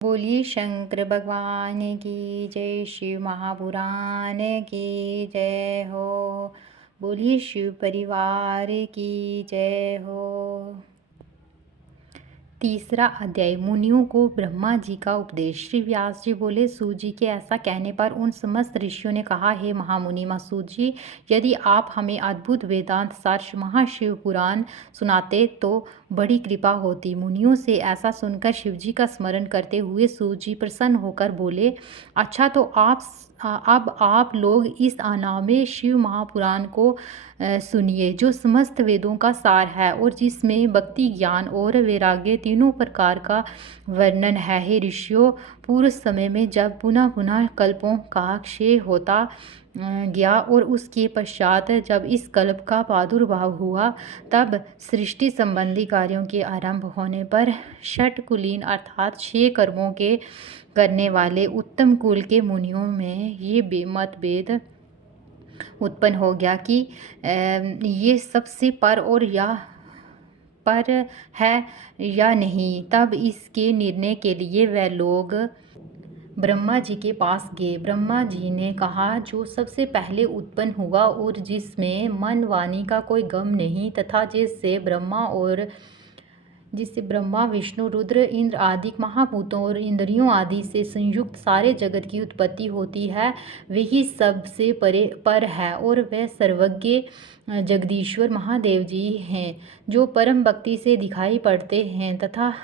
बोलिए शंकर भगवान की जय, शिव महापुराण की जय हो। बोलिए शिव परिवार की जय हो। तीसरा अध्याय, मुनियों को ब्रह्मा जी का उपदेश। श्री व्यास जी बोले, सूत जी के ऐसा कहने पर उन समस्त ऋषियों ने कहा, हे महामुनि सूत जी, यदि आप हमें अद्भुत वेदांत सार महाशिव पुराण सुनाते तो बड़ी कृपा होती। मुनियों से ऐसा सुनकर शिवजी का स्मरण करते हुए सूत जी प्रसन्न होकर बोले, अच्छा तो अब आप लोग इस अनामे शिव महापुराण को सुनिए, जो समस्त वेदों का सार है और जिसमें भक्ति, ज्ञान और वैराग्य तीनों प्रकार का वर्णन है। हे ऋषियों, पूर्व समय में जब पुनः पुनः कल्पों का क्षय होता गया और उसके पश्चात जब इस कल्प का प्रादुर्भाव हुआ, तब सृष्टि संबंधी कार्यों के आरंभ होने पर षटकुलीन अर्थात 6 कर्मों के करने वाले उत्तम कुल के मुनियों में ये मतभेद उत्पन्न हो गया कि ये सबसे पर है या नहीं। तब इसके निर्णय के लिए वह लोग ब्रह्मा जी के पास गए। ब्रह्मा जी ने कहा, जो सबसे पहले उत्पन्न हुआ और जिसमें मन वाणी का कोई गम नहीं तथा जिससे ब्रह्मा विष्णु रुद्र इंद्र आदि महाभूतों और इंद्रियों आदि से संयुक्त सारे जगत की उत्पत्ति होती है, वही सबसे पर है और वह सर्वज्ञ जगदीश्वर महादेव जी हैं, जो परम भक्ति से दिखाई पड़ते हैं, तथा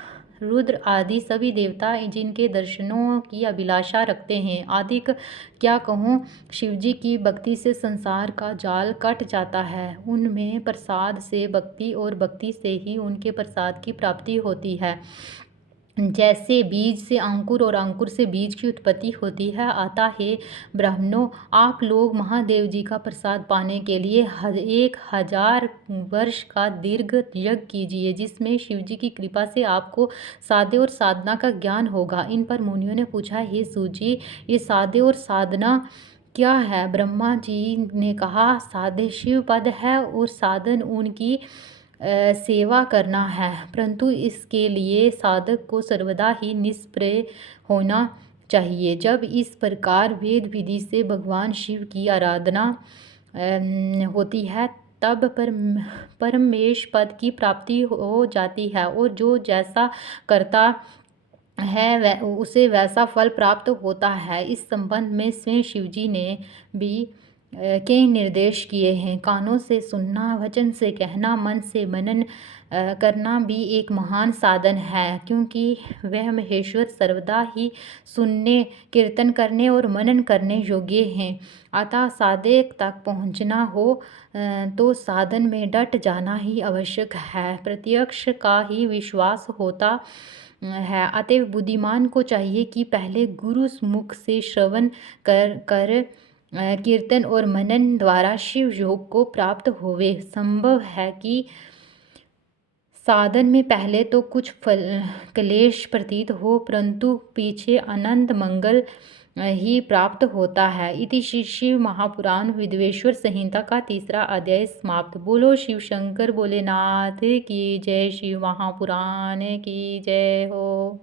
रुद्र आदि सभी देवता जिनके दर्शनों की अभिलाषा रखते हैं। अधिक क्या कहूँ, शिवजी की भक्ति से संसार का जाल कट जाता है। उनमें प्रसाद से भक्ति और भक्ति से ही उनके प्रसाद की प्राप्ति होती है। जैसे बीज से अंकुर और अंकुर से बीज की उत्पत्ति होती है, अतः हे ब्राह्मणों, आप लोग महादेव जी का प्रसाद पाने के लिए 1000 वर्ष का दीर्घ यज्ञ कीजिए, जिसमें शिवजी की कृपा से आपको साधे और साधना का ज्ञान होगा। इन पर मुनियों ने पूछा, हे सूत जी, ये साधे और साधना क्या है? ब्रह्मा जी ने कहा, साधे शिव पद है और साधन उनकी सेवा करना है, परंतु इसके लिए साधक को सर्वदा ही निष्प्रय होना चाहिए। जब इस प्रकार वेद विधि से भगवान शिव की आराधना होती है, तब परमेश पद की प्राप्ति हो जाती है और जो जैसा करता है उसे वैसा फल प्राप्त होता है। इस संबंध में स्वयं शिवजी ने भी कई निर्देश किए हैं। कानों से सुनना, वचन से कहना, मन से मनन करना भी एक महान साधन है, क्योंकि वह महेश्वर सर्वदा ही सुनने, कीर्तन करने और मनन करने योग्य हैं। अतः साधक तक पहुँचना हो तो साधन में डट जाना ही आवश्यक है। प्रत्यक्ष का ही विश्वास होता है। अतएव बुद्धिमान को चाहिए कि पहले गुरु मुख से श्रवण कर कीर्तन और मनन द्वारा शिव योग को प्राप्त होवे। संभव है कि साधन में पहले तो कुछ क्लेश प्रतीत हो, परंतु पीछे अनंत मंगल ही प्राप्त होता है। इति श्री शिव महापुराण विद्वेश्वर संहिता का 3रा अध्याय समाप्त। बोलो शिव शंकर भोलेनाथ की जय, शिव महापुराण की जय हो।